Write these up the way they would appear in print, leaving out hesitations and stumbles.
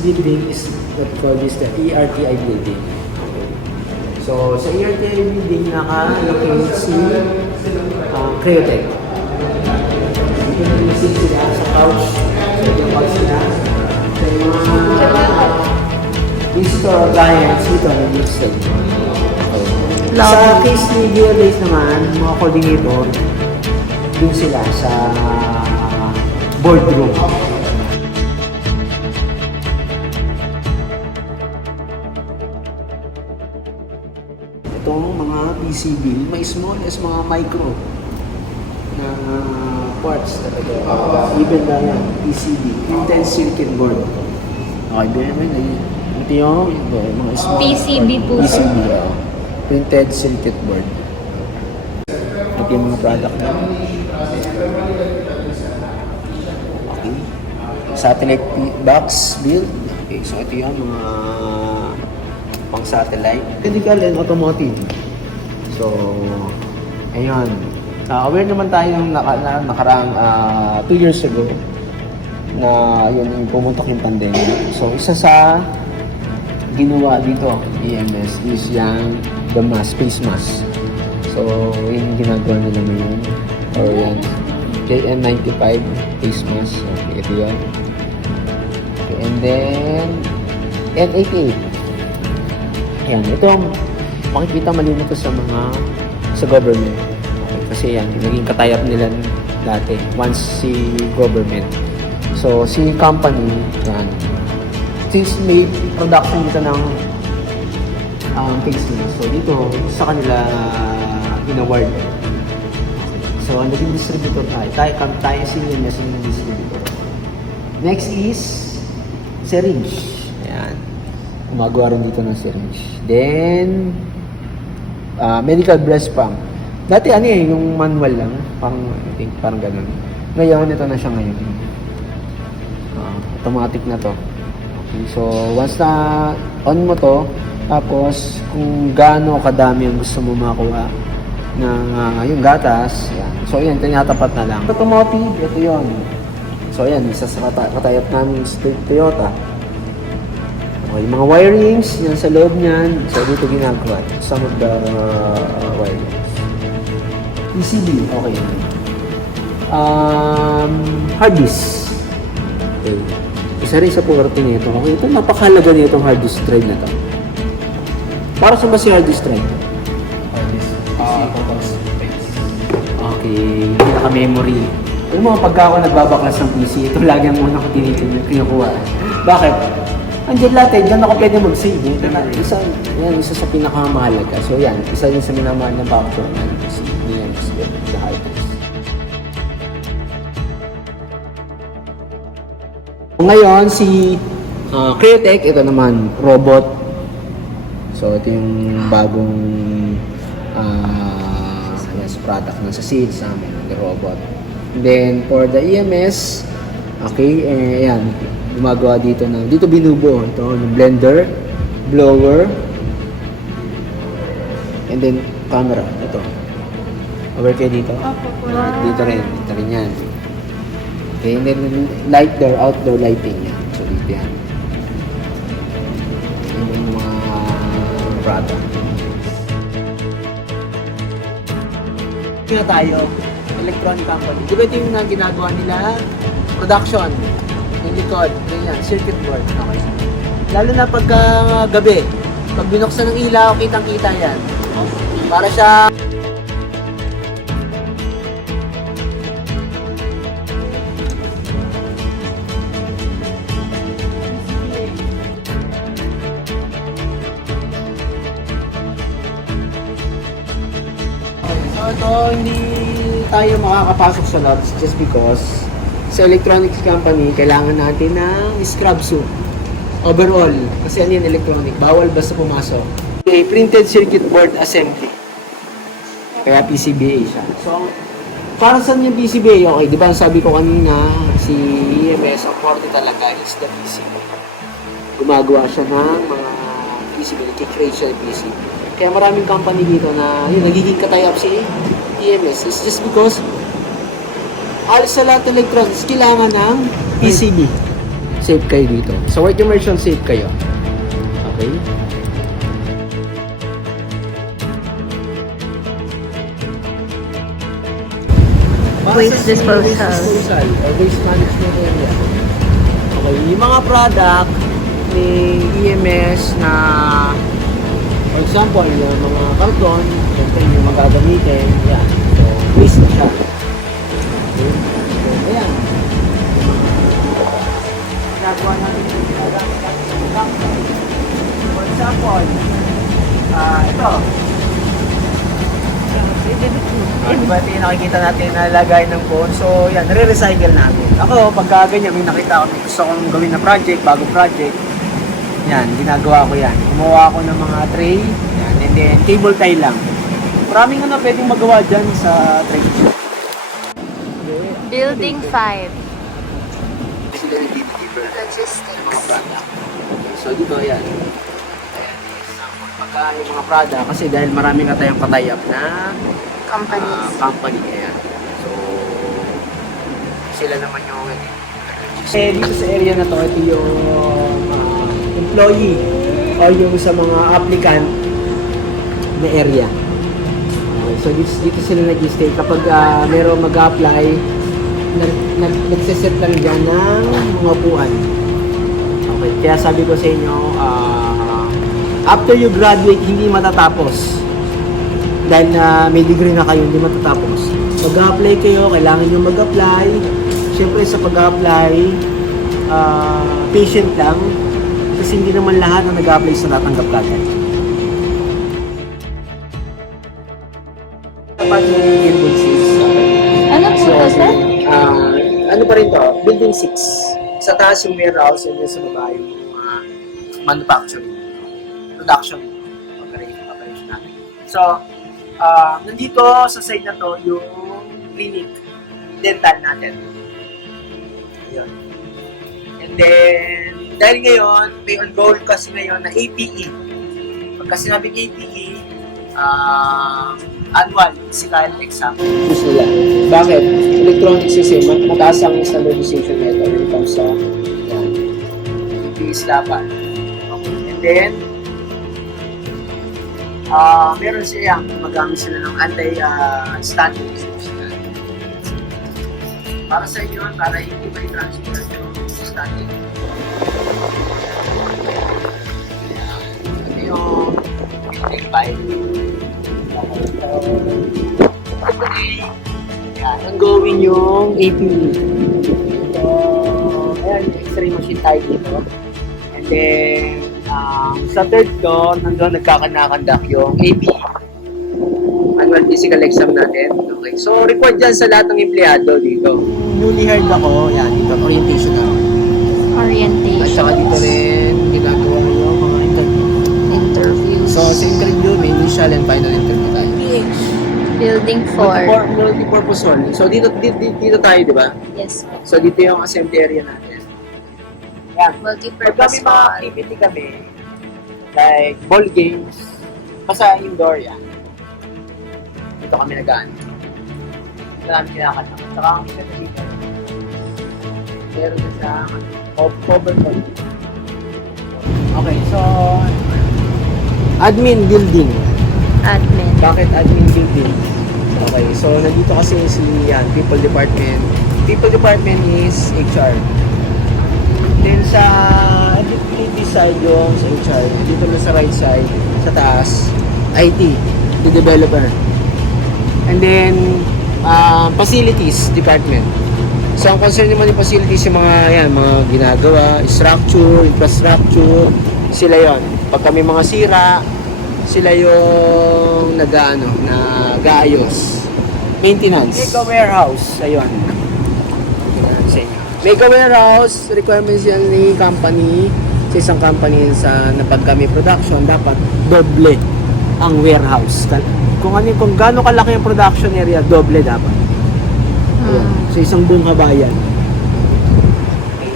building is what we call this the ERTI building. Okay. So, sa ERTI building, naka-locate si Creotech. Dito na listed sila sa couch. So, yung couch sila. So, yung mga visitor clients dito na listed. Sa case ni GLAs naman, mga coordinator, dun sila sa boardroom. Itong mga PCB, may small as mga micro na parts talaga. Even na yan, PCB, printed circuit board. Okay, ganyan. Ito yung mga small PCB po. PCB, printed circuit board. Ito yung mga product na. Okay. Satellite box build. Okay, so ito yung mga pang satellite. Medical and automotive. So, ayun. Aware naman tayo ng nakaraang 2 years ago na yun yung pumutok yung pandemic. So, isa sa ginawa dito, EMS, is yung the mask, face mask. So, yun yung ginagawa nila ngayon. Or yan, KN95 face mask. Okay, ito yan. Okay, and then, N88. Ayan, ito, makikita malino ko sa government. Okay, kasi yan, naging katayap nila dati, once si government. So, si company, yan, since may production dito ng face mask, so dito, sa kanila in-award. So, naging distributor tayo senior distributor. Next is syringe. Ayan. Gumagawa rin dito ng syringe. Then, medical breast pump. Dati yung manual lang. I think parang ganun. Ngayon, ito na siya ngayon. Automatic na to. Okay, so, once na on mo to, tapos kung gaano kadami ang gusto mo makuha ng yung gatas, yan. So, yan, tinatapat na lang. Automotive, ito yun. So, yan, isa sa katayap namin sa Toyota. Okay, mga wirings, yan sa loob niyan. So, dito ginagawa. Some of the wirings. PCB, okay. Hard disk. Okay. Isa rin sa puwerte nito. Okay, ito napakahalaga nito itong hard disk drive na to. Para sa ba si hard disk drive? Hard disk. Total space. Okay, pinaka-memory. Yung mga pagka ako nagbabaklas ng PC, ito lagi ang muna ko kinukuha. Bakit? Andiyan lahat eh, dyan ako pwede mag-save. Isa sa pinakamahalaga. So yan, isa din sa minamahal ng factor ng the hard disk. Ngayon, si Creotech, ito naman, robot. So, ito yung bagong product na sa sales namin, the robot. And then, for the EMS, okay, ayan, gumagawa dito dito binubuo. Ito, yung blender, blower, and then, camera. Ito. Aware kayo dito? Dito rin yan. Okay, and then, outdoor lighting yan. So, dito yan. Yung mga product. Na tayo, electronic company. Di ba ito yung ginagawa nila? Production, yung likod, ganyan, circuit board. Okay. Lalo na pag gabi, pag binuksan ng ilaw, kitang-kita yan. Para siya ito, hindi tayo makakapasok sa lots just because sa electronics company, kailangan natin ng scrub suit. Overall, kasi ano yung electronic, bawal basta pumasok. Okay, printed circuit board assembly. Kaya PCBA siya. So, para saan yung PCBA? Okay, di ba sabi ko kanina, si EMS, ang forte talaga is the PCB. Gumagawa siya ng mga PCB, nag-create siya ng PCB. Kaya maraming company dito na yun, nagiging katayap si EMS. It's just because halos sa lahat ng electronics, kailangan ng PCB. safe kayo dito. Sa work immersion, safe kayo. Okay? Waste disposal. Waste disposal or waste management area. Okay, yung mga product ni EMS na for example, yung mga karton, syempre yung magagamitin, yan. So, waste na siya. Okay? So, ayan. Ginagawa natin yung ginagamit natin sa production. For example, ito. Diba ito yung nakikita natin na lagay ng phone? So, yan, nare-recycle natin. Ako, pagka ganyan, may nakita ko, may gusto kong gawin na project, bagong project, yan, ginagawa ko yan. Kumuha ako ng mga tray, yan, and then cable tie lang. Maraming ano pwedeng magawa dyan sa tray. Building 5. Sila yung deeper Logistics. mga product. So, dito, yan. Pagka yung mga product, kasi dahil marami na tayong patay-up na Companies. company, ayan. So, sila naman yung dito sa area na to, ito yung employee o yung sa mga applicant na area. Okay, so dito sila nag-stay. Kapag meron mag-apply, nagsiset lang dyan ng mga upuan. Okay, kaya sabi ko sa inyo, after you graduate, hindi matatapos. Dahil na may degree na kayo, hindi matatapos. Mag-apply kayo, kailangan nyo mag-apply. Siyempre sa pag-apply, patient lang. Kasi hindi naman lahat na nag-apply sa natanggap kagad. Dapat yung building 6. Ano po ito, sir? Ano pa rin to? Building 6. Sa taas yung warehouse, yun yung sa baba yung manufacturing, production, operation natin. So, nandito sa side na to yung clinic, dental natin. Ayun. And then, dahil ngayon, may ongoing kasi ngayon na APE. Pagka sinabing APE, annual physical exam. Gusto nila. Bakit? Electronic system, mataas ang standardization nito when it comes sa yan. APE dapat. Okay. And then, meron siya magamit sila ng anti-static. Para sa inyo, para hindi may transfer yung static. Ito yung building 5. Yan, ongoing yung APE. So, ayan, x-ray machine tayo dito. And then, sa third floor, nandun nagkakandak yung APE. Annual physical exam natin. Okay. So, report dyan sa lahat ng empleyado dito. Newly hired ako, yan, dito, orientation na. Orientation. At saka dito rin, ginagawa yung mga interview. Interviews. So, sa interview, may initial and final interview tayo. Building 4. Multi-purpose hall. So, dito tayo, di ba? Yes. So, dito yung assembly area natin. Yan. Pag Multi-purpose kami mga hall. activity kami, like ball games, basta indoor yan. Dito kami nag-ano. Dito namin kinakanta. Saka ang isa na dito, meron na sa cover ball. Okay, so admin building. Admin. Bakit admin building? Okay, so nandito kasi si people department. People department is HR. Then sa administrative side yung sa HR, dito na sa right side, sa taas, IT, the developer. And then, facilities department. So, ang concern naman yung facilities, yung mga ginagawa, structure, infrastructure, sila yon. Pag kami mga sira, sila yung nag-aayos. Maintenance. Mega warehouse, ayun. Sa inyo. Mega warehouse, requirements yan ni company, sa isang company na pag kami production, dapat doble ang warehouse. Kung gaano kalaki ang production area, doble dapat. Ayun, sa isang buong kabayan.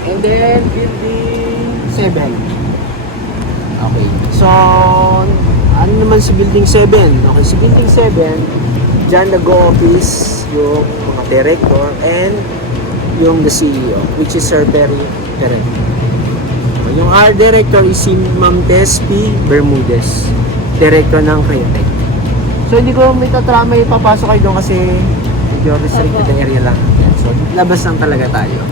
And then, building 7. Okay. So, ano naman sa building 7? Okay, sa building 7, dyan nag-o-office yung mga director and yung the CEO, which is Sir Perry Perez. Yung art director is si Ma'am Tess P. Bermudez, director ng Createch. So hindi ko may papasok kayo doon kasi medyo restricted na area lang. Yan. So labas lang talaga tayo.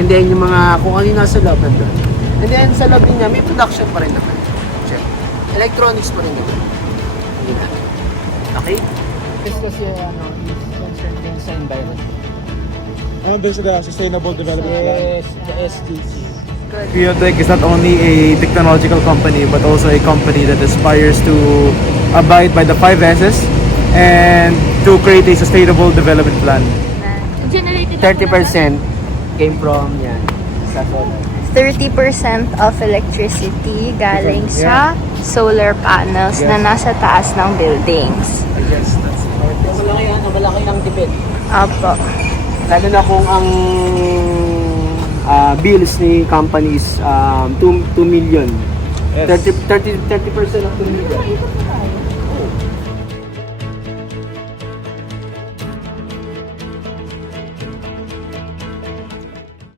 And then yung mga kung ano yung nasa loob nandun. And then sa loob niya may production pa rin naman. Check. Electronics pa rin naman. Hindi na. Okay? This kasi concerned din sa environment. Ano ba siya Sustainable Development Plan? Yes, the SDG. Creotech is not only a technological company but also a company that aspires to abide by the 5 S's and to create a sustainable development plan. Generated 30% came from yan. Sa solar. 30% of electricity galing sa solar panels na nasa taas ng buildings. Yes, that's it. Malaki ang tipid. Opo. Lalo na kung ang bills ni company is 2 million. Yes. 30% of 2 million.